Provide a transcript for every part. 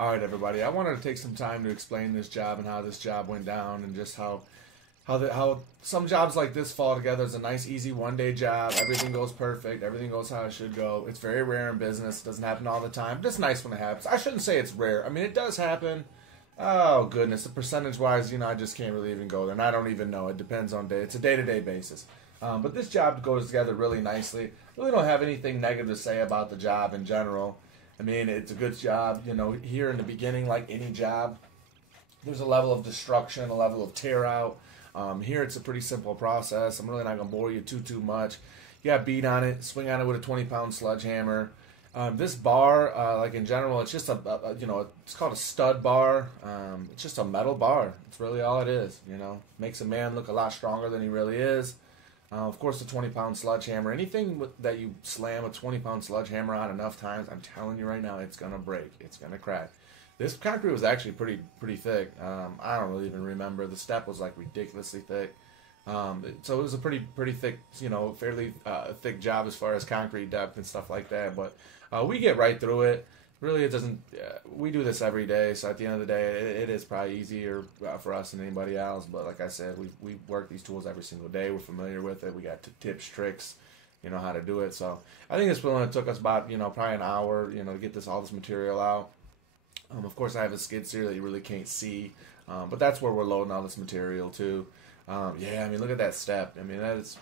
All right, everybody. I wanted to take some time to explain this job and how this job went down, and just how some jobs like this fall together as a nice, easy one-day job. Everything goes perfect. Everything goes how it should go. It's very rare in business. It doesn't happen all the time. Just nice when it happens. I shouldn't say it's rare. I mean, it does happen. Oh goodness, the percentage-wise, I just can't really even go there, and I don't even know. It depends on day. It's a day-to-day basis. But this job goes together really nicely. Really don't have anything negative to say about the job in general. I mean, it's a good job. Here in the beginning, like any job, there's a level of destruction, a level of tear out. Here it's a pretty simple process. I'm really not going to bore you too much. You got beat on it, swing on it with a 20-pound sledgehammer. This bar, like in general, it's just it's called a stud bar. It's just a metal bar. It's really all it is. Makes a man look a lot stronger than he really is. Of course, the 20-pound sledgehammer. Anything that you slam a 20-pound sledgehammer on enough times, I'm telling you right now, it's gonna break. It's gonna crack. This concrete was actually pretty thick. I don't really even remember. The step was like ridiculously thick. So it was a pretty thick, fairly thick job as far as concrete depth and stuff like that. But we get right through it. Really, it doesn't. We do this every day, so at the end of the day, it is probably easier for us than anybody else. But like I said, we work these tools every single day. We're familiar with it. We got tips, tricks, how to do it. So I think it's only took us about probably an hour, to get all this material out. Of course, I have a skid steer that you really can't see, but that's where we're loading all this material too. Yeah, I mean, look at that step. I mean, that is,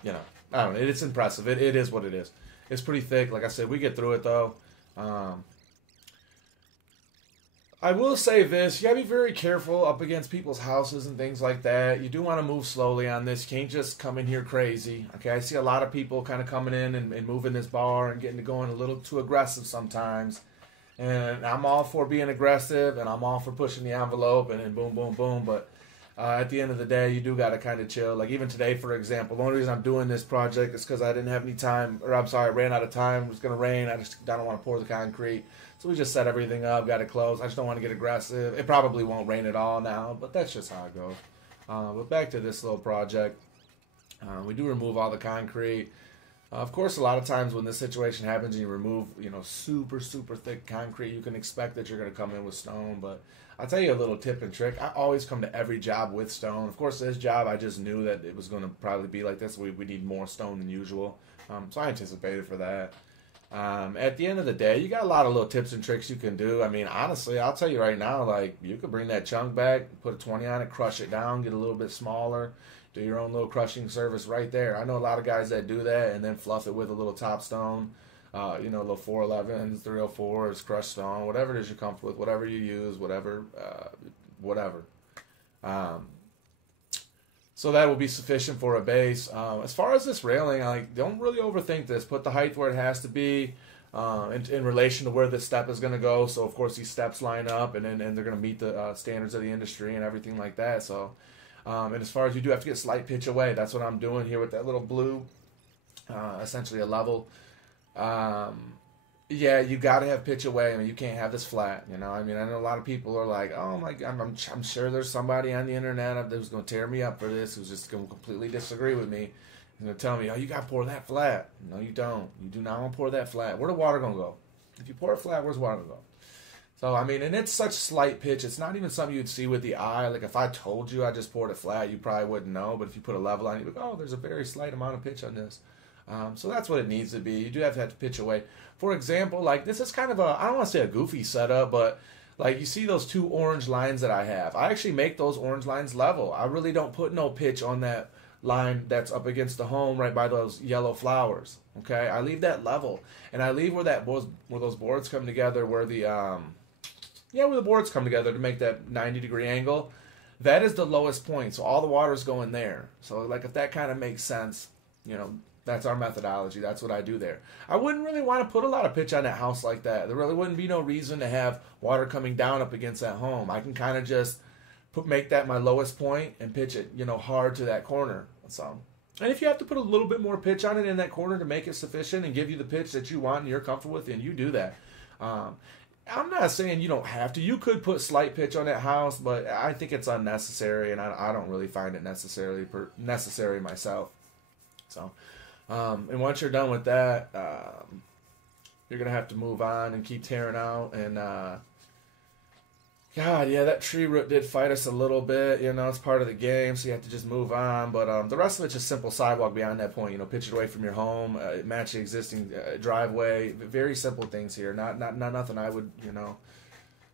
I don't know. It's impressive. It is what it is. It's pretty thick. Like I said, we get through it though. I will say this, you gotta be very careful up against people's houses and things like that. You do want to move slowly on this. You can't just come in here crazy. Okay, I see a lot of people kind of coming in and moving this bar and getting to going a little too aggressive sometimes. And I'm all for being aggressive, and I'm all for pushing the envelope and then boom, boom, boom. But at the end of the day, you do got to kind of chill. Like even today, for example, the only reason I'm doing this project is because I didn't have any time, or I'm sorry, I ran out of time. It was going to rain. I don't want to pour the concrete. So we just set everything up, got it closed. I just don't want to get aggressive. It probably won't rain at all now, but that's just how it goes. But back to this little project. We do remove all the concrete. Of course, a lot of times when this situation happens and you remove, super thick concrete, you can expect that you're going to come in with stone. But I'll tell you a little tip and trick. I always come to every job with stone. Of course, this job, I just knew that it was going to probably be like this. We need more stone than usual. So I anticipated for that. At the end of the day, you got a lot of little tips and tricks you can do. I mean, honestly, I'll tell you right now, like, you could bring that chunk back, put a 20 on it, crush it down, get a little bit smaller, do your own little crushing service right there. I know a lot of guys that do that and then fluff it with a little top stone, little 411s, 304s, crushed stone, whatever it is you're comfortable with, whatever you use, whatever. So that will be sufficient for a base. As far as this railing, don't really overthink this. Put the height where it has to be in relation to where this step is going to go. So, of course, these steps line up, and they're going to meet the standards of the industry and everything like that. So, and as far as you do have to get slight pitch away, that's what I'm doing here with that little blue, essentially a level. Yeah, you got to have pitch away. I mean, you can't have this flat. I mean, I know a lot of people are like, "Oh my God," I'm sure there's somebody on the internet that was going to tear me up for this, who's just going to completely disagree with me. He's going to tell me, "Oh, you got to pour that flat." No, you don't. You do not want to pour that flat. Where the water going to go? If you pour it flat, where's water going to go? So, I mean, and it's such slight pitch. It's not even something you'd see with the eye. Like, if I told you I just poured it flat, you probably wouldn't know. But if you put a level on it, you'd be like, "Oh, there's a very slight amount of pitch on this." So that's what it needs to be. You do have to pitch away. For example, like this is kind of I don't want to say a goofy setup, but like you see those two orange lines that I have. I actually make those orange lines level. I really don't put no pitch on that line that's up against the home right by those yellow flowers. Okay, I leave that level, and I leave where those boards come together, where the boards come together to make that 90-degree angle. That is the lowest point, so all the water is going there. So like if that kind of makes sense, that's our methodology. That's what I do there. I wouldn't really want to put a lot of pitch on that house like that. There really wouldn't be no reason to have water coming down up against that home. I can kind of just make that my lowest point and pitch it, hard to that corner. So, and if you have to put a little bit more pitch on it in that corner to make it sufficient and give you the pitch that you want and you're comfortable with, then you do that. I'm not saying you don't have to. You could put slight pitch on that house, but I think it's unnecessary, and I don't really find it necessary myself. So. And once you're done with that, you're going to have to move on and keep tearing out. And God, yeah, that tree root did fight us a little bit. You know, it's part of the game, so you have to just move on. But the rest of it's just simple sidewalk beyond that point. You know, pitch it away from your home, match the existing driveway. Very simple things here. Not nothing I would, you know,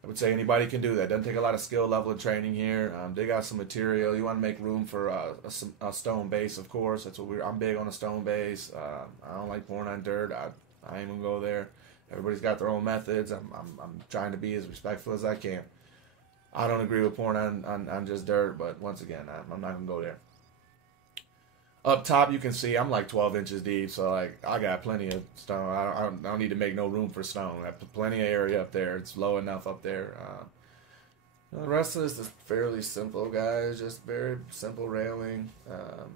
I would say anybody can do that. Doesn't take a lot of skill level of training here. Dig out some material. You want to make room for a stone base, of course. That's what I'm big on a stone base. I don't like pouring on dirt. I ain't gonna go there. Everybody's got their own methods. I'm trying to be as respectful as I can. I don't agree with pouring on just dirt, but once again, I'm not gonna go there. Up top, you can see I'm like 12 inches deep, so like I got plenty of stone. I don't need to make no room for stone. I have plenty of area up there. It's low enough up there. The rest of this is fairly simple, guys. Just very simple railing.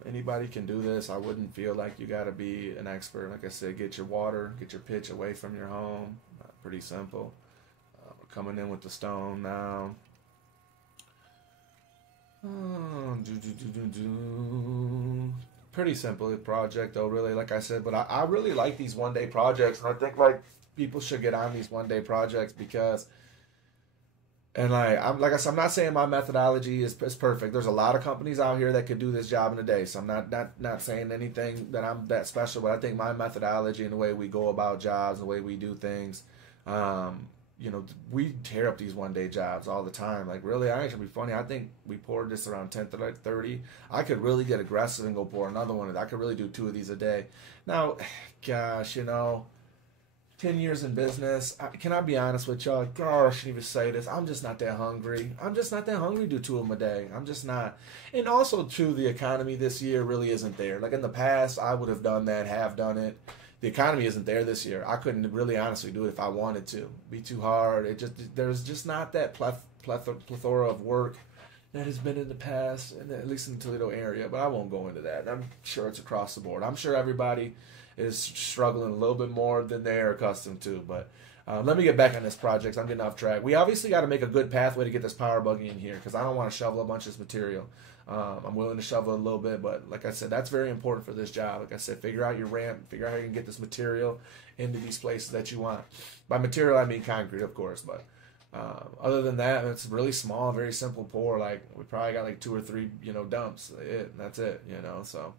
Anybody can do this. I wouldn't feel like you got to be an expert. Like I said, get your water, get your pitch away from your home. Pretty simple. We're coming in with the stone now. Pretty simple project though, really. Like I said, but I really like these 1 day projects, and I think like people should get on these 1 day projects because, and like I said, I'm not saying my methodology is perfect. There's a lot of companies out here that could do this job in a day, so I'm not saying anything that I'm that special. But I think my methodology and the way we go about jobs, the way we do things, you know, we tear up these 1 day jobs all the time. Like, really, I ain't gonna be funny. I think we poured this around 10:30. I could really get aggressive and go pour another one. I could really do 2 of these a day. Now, gosh, you know, 10 years in business, can I be honest with y'all? Gosh, I shouldn't even say this. I'm just not that hungry. I'm just not that hungry to do 2 of them a day. I'm just not. And also, too, the economy this year really isn't there. Like, in the past, I would have done that, have done it. The economy isn't there this year. I couldn't really honestly do it if I wanted to. It'd be too hard. There's just not that plethora of work that has been in the past, and at least in the Toledo area. But I won't go into that. I'm sure it's across the board. I'm sure everybody is struggling a little bit more than they're accustomed to. But let me get back on this project. I'm getting off track. We obviously got to make a good pathway to get this power buggy in here because I don't want to shovel a bunch of this material. I'm willing to shovel a little bit, but like I said, that's very important for this job. Like I said, figure out your ramp, figure out how you can get this material into these places that you want. By material, I mean concrete, of course, but other than that, it's really small, very simple pour. Like, we probably got like 2 or 3, you know, dumps. That's it, you know, so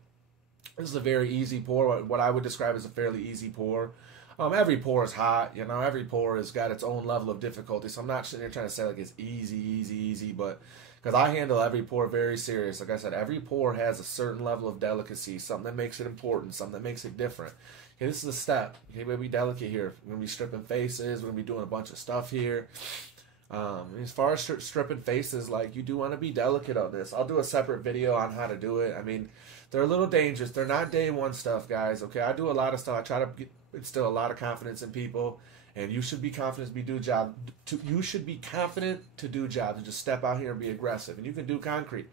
this is a very easy pour, what I would describe as a fairly easy pour. Every pour is hot, you know, every pour has got its own level of difficulty, so I'm not sitting there trying to say like it's easy, but because I handle every pour very serious. Like I said, every pour has a certain level of delicacy, something that makes it important, something that makes it different. Okay, this is a step. Okay, we're be delicate here. We're gonna be stripping faces. We're gonna be doing a bunch of stuff here. As far as stripping faces, like, you do want to be delicate on this. I'll do a separate video on how to do it. I mean, they're a little dangerous. They're not day one stuff, guys. Okay, I do a lot of stuff. I try to instill a lot of confidence in people. And you should be confident to do a job. You should be confident to do jobs and just step out here and be aggressive. And you can do concrete.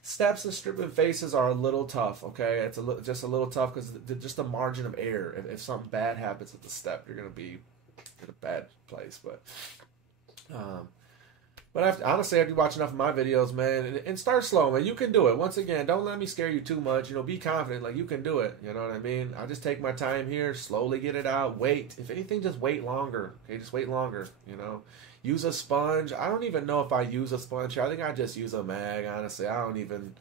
Steps and stripping faces are a little tough. Okay, it's just a little tough because just the margin of error. If something bad happens with the step, you're gonna be in a bad place. But honestly, after you watch enough of my videos, man, and start slow, man. You can do it. Once again, don't let me scare you too much. You know, be confident. Like, you can do it. You know what I mean? I just take my time here, slowly get it out. Wait. If anything, just wait longer. Okay, just wait longer. You know, use a sponge. I don't even know if I use a sponge here. I think I just use a mag. Honestly, I don't even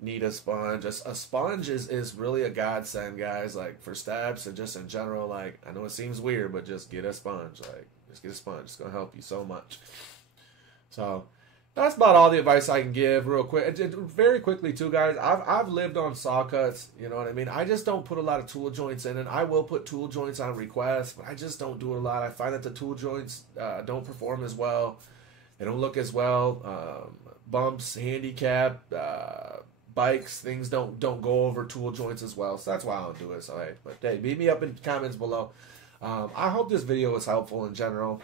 need a sponge. A sponge is really a godsend, guys. Like, for steps and just in general. Like, I know it seems weird, but just get a sponge. Like, just get a sponge. It's gonna help you so much. So that's about all the advice I can give real quick. Very quickly too, guys, I've lived on saw cuts, you know what I mean? I just don't put a lot of tool joints in, and I will put tool joints on request, but I just don't do it a lot. I find that the tool joints don't perform as well. They don't look as well. Bumps, handicap, bikes, things don't go over tool joints as well. So that's why I don't do it. So hey, but hey, beat me up in the comments below. I hope this video was helpful in general.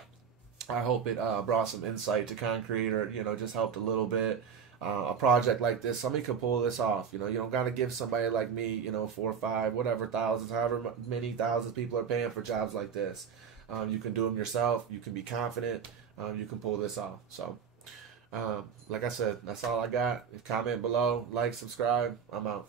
I hope it brought some insight to concrete, or, you know, just helped a little bit. A project like this, somebody could pull this off. You know, you don't got to give somebody like me, you know, 4 or 5, whatever thousands, however many thousands people are paying for jobs like this. You can do them yourself. You can be confident. You can pull this off. So, like I said, that's all I got. Comment below, like, subscribe. I'm out.